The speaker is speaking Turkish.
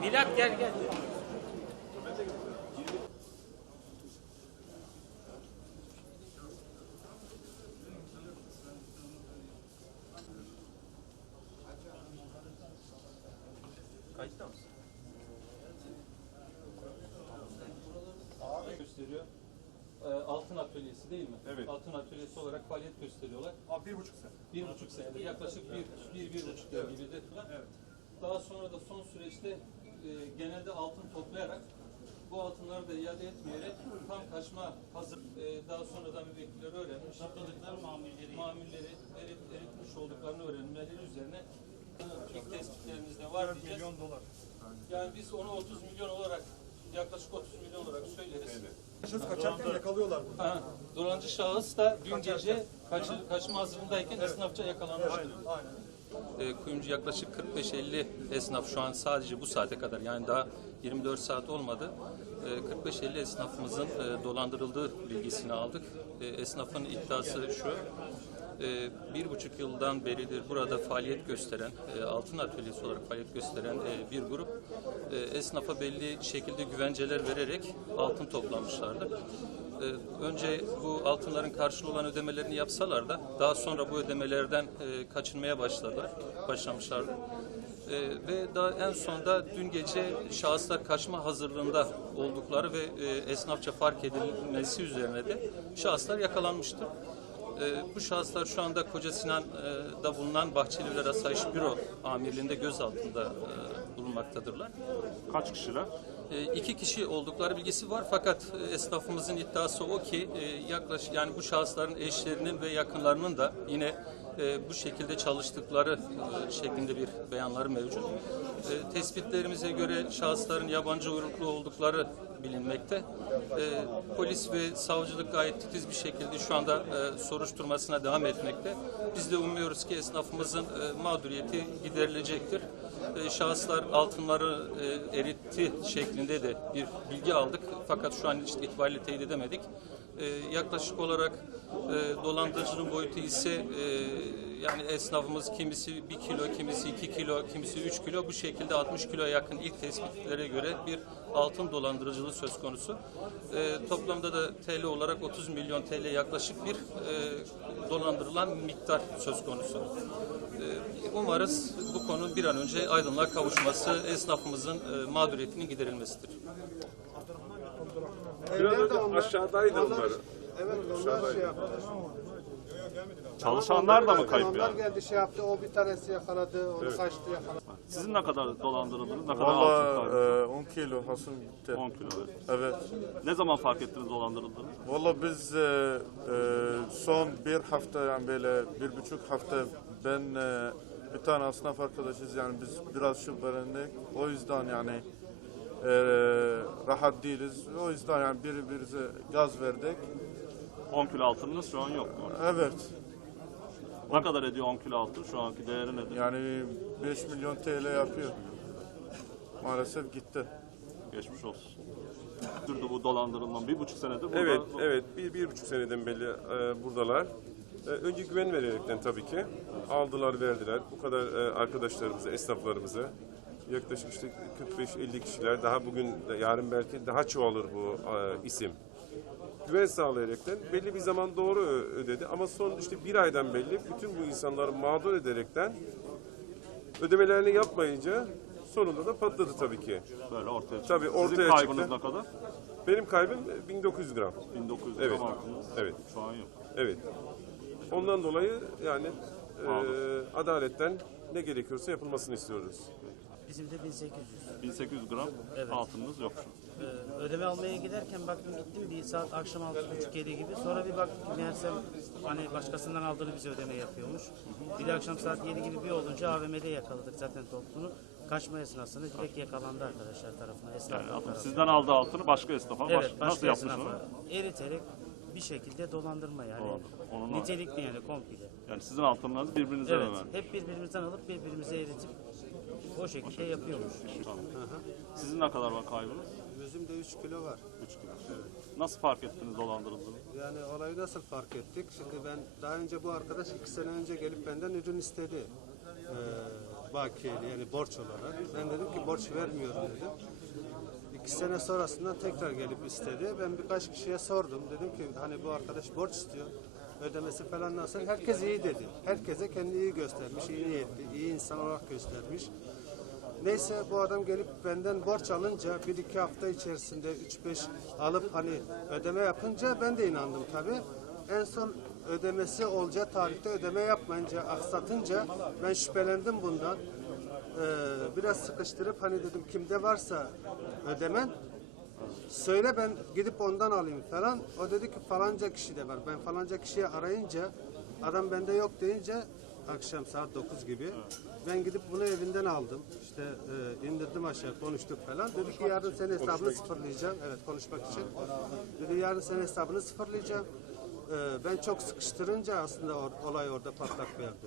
Milat gel gel. Altın atölyesi değil mi? Evet. Altın atölyesi olarak faaliyet gösteriyorlar. Abi bir buçuk sene. Bir buçuk senedir, yaklaşık bir, bir, bir buçuk yıl gibidir. Evet. Daha sonra da son süreçte e, genelde altın toplayarak bu altınları da iade etmeyerek tam kaçma hazır. E, daha sonradan müvekkiller öğrenmiş. Topladıkları mamulleri, mamulleri erit, eritmiş olduklarını öğrenmeleri üzerine e, ilk tespitlerimizde var 4 diyeceğiz. milyon dolar. Yani biz onu 30 milyon olarak yaklaşık 30 milyon olarak söyleriz. Şahıs kaçarken yakalıyorlar bunu. Ha, dolancı şahıs da dün gece kaçı, kaçma hazırlığındayken esnafça yakalanmıştı. Aynen, aynen. E, kuyumcu yaklaşık 45-50 esnaf şu an sadece bu saate kadar yani daha 24 saat olmadı. E, 45-50 esnafımızın e, dolandırıldığı bilgisini aldık. E, esnafın iddiası şu. E, bir buçuk yıldan beridir burada faaliyet gösteren, e, altın atölyesi olarak faaliyet gösteren e, bir grup e, esnafa belli şekilde güvenceler vererek altın toplamışlardı. Ee, önce bu altınların karşılığı olan ödemelerini yapsalar da daha sonra bu ödemelerden e, kaçınmaya başladılar, başlamışlardı. Ee, ve daha en sonda dün gece şahıslar kaçma hazırlığında oldukları ve e, esnafça fark edilmesi üzerine de şahıslar yakalanmıştı. Ee, bu şahıslar şu anda Koca Sinan'da bulunan Bahçelievler Asayiş Büro amirliğinde gözaltında e, bulunmaktadırlar. Kaç kişiler? E, iki kişi oldukları bilgisi var fakat e, esnafımızın iddiası o ki e, yaklaşık yani bu şahısların eşlerinin ve yakınlarının da yine e, bu şekilde çalıştıkları e, şeklinde bir beyanları mevcut. E, tespitlerimize göre şahısların yabancı uyruklu oldukları bilinmekte. E, polis ve savcılık gayet titiz bir şekilde şu anda e, soruşturmasına devam etmekte. Biz de umuyoruz ki esnafımızın e, mağduriyeti giderilecektir. E, şahıslar altınları e, eritti şeklinde de bir bilgi aldık. Fakat şu an itibariyle teyit edemedik. E, yaklaşık olarak e, dolandırıcının boyutu ise e, yani esnafımız kimisi 1 kilo, kimisi 2 kilo, kimisi 3 kilo bu şekilde 60 kiloya yakın ilk tespitlere göre bir altın dolandırıcılığı söz konusu. E, toplamda da TL olarak 30 milyon TL yaklaşık bir e, dolandırılan miktar söz konusu. Ee, Umarız bu konu bir an önce aydınlığa kavuşması, esnafımızın e, mağduriyetinin giderilmesidir. Biraz önce aşağıdaydı onları. Evet onlar şey yaptı. Çalışanlar da mı kayıp Onlar yani? geldi şey yaptı. O bir tanesi yakaladı. Onu kaçtı yakaladı. Sizin ne kadar dolandırıldınız? Ne kadar altın Valla kaybı? e, 10 kilo hasım gitti. 10 kilo. evet. Evet. Ne zaman fark ettiniz dolandırıldığını? Valla biz e, e, son bir hafta yani böyle bir buçuk hafta ben e, bir tane esnaf arkadaşız yani biz biraz şüphelendik. O yüzden yani e, rahat değiliz. O yüzden yani birbirimize gaz verdik. 10 kilo altınınız şu an yok mu? Evet. Ne kadar ediyor 10 kilo altın? Şu anki değeri nedir? Yani 5 milyon TL yapıyor. Maalesef gitti. Geçmiş olsun. Sürdü bu dolandırılma. Bir buçuk senedir burada. Evet, evet. Bir, bir buçuk seneden beri e, buradalar. E, önce güven vererekten tabii ki. Aldılar, verdiler. Bu kadar e, arkadaşlarımıza, esnaflarımıza. Yaklaşık işte 45-50 kişiler. Daha bugün, yarın belki daha çoğalır bu e, isim. Güven sağlayaraktan belli bir zaman doğru ö- ödedi. Ama son işte bir aydan belli bütün bu insanları mağdur ederekten ödemelerini yapmayınca sonunda da patladı tabii ki. Böyle ortaya çıktı. Tabii, ortaya Sizin kaybınız çıktı. ne kadar? Benim kaybım 1900 gram. 1900 Evet. gram altınız. Evet. Şu an yok. Evet. Ondan dolayı yani e, adaletten ne gerekiyorsa yapılmasını istiyoruz. Bizim de 1800. 1800 gram Evet. altınınız yok şu an. Ee, ödeme almaya giderken baktım gittim bir saat akşam 6.30-7 gibi. Sonra bir baktım meğersem hani başkasından aldığını bize ödeme yapıyormuş. Bir de akşam saat 7 gibi bir olunca AVM'de yakaladık zaten topluluğu. Kaçma esnasında direkt yakalandı arkadaşlar tarafından, esnaflar Yani adam tarafından. sizden aldığı altını başka esnafa baş- Evet, nasıl başka yapmış onu? eriterek bir şekilde dolandırma yani. Onun- Nitelikli yani komple. Yani sizin altınlarınızı birbirinize Evet, vermiş? hep birbirimizden alıp birbirimize eritip o şekilde yapıyormuş. Tamam. Sizin ne kadar var kaybınız? Gözümde 3 kilo var. 3 kilo. Nasıl fark ettiniz dolandırıldığını? Yani olayı nasıl fark ettik? Şimdi ben daha önce bu arkadaş 2 sene önce gelip benden ürün istedi. e, bakiyeli yani borç olarak. Ben dedim ki borç vermiyorum dedim. İki sene sonrasında tekrar gelip istedi. Ben birkaç kişiye sordum. Dedim ki hani bu arkadaş borç istiyor. Ödemesi falan nasıl? Herkes iyi dedi. Herkese kendini iyi göstermiş, iyi niyetli, iyi insan olarak göstermiş. Neyse bu adam gelip benden borç alınca bir iki hafta içerisinde 3-5 alıp hani ödeme yapınca ben de inandım tabii. En son ödemesi olacağı tarihte ödeme yapmayınca, aksatınca ben şüphelendim bundan. Ee, biraz sıkıştırıp hani dedim kimde varsa ödemen söyle ben gidip ondan alayım falan. O dedi ki falanca kişi de var. Ben falanca kişiyi arayınca adam bende yok deyince akşam saat 9 gibi ben gidip bunu evinden aldım. İşte e, indirdim aşağı konuştuk falan. Dedi ki yarın senin hesabını sıfırlayacağım. Evet konuşmak için. Dedi yarın senin hesabını sıfırlayacağım. Ee, ben çok sıkıştırınca aslında or- olay orada patlak verdi.